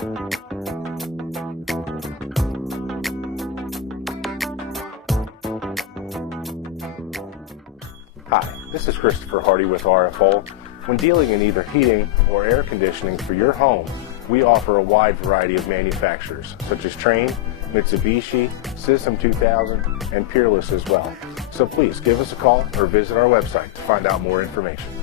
Hi, this is Christopher Hardy with RF Ohl. When dealing in either heating or air conditioning for your home, we offer a wide variety of manufacturers, such as Trane, Mitsubishi, System 2000, and Peerless as well. So please give us a call or visit our website to find out more information.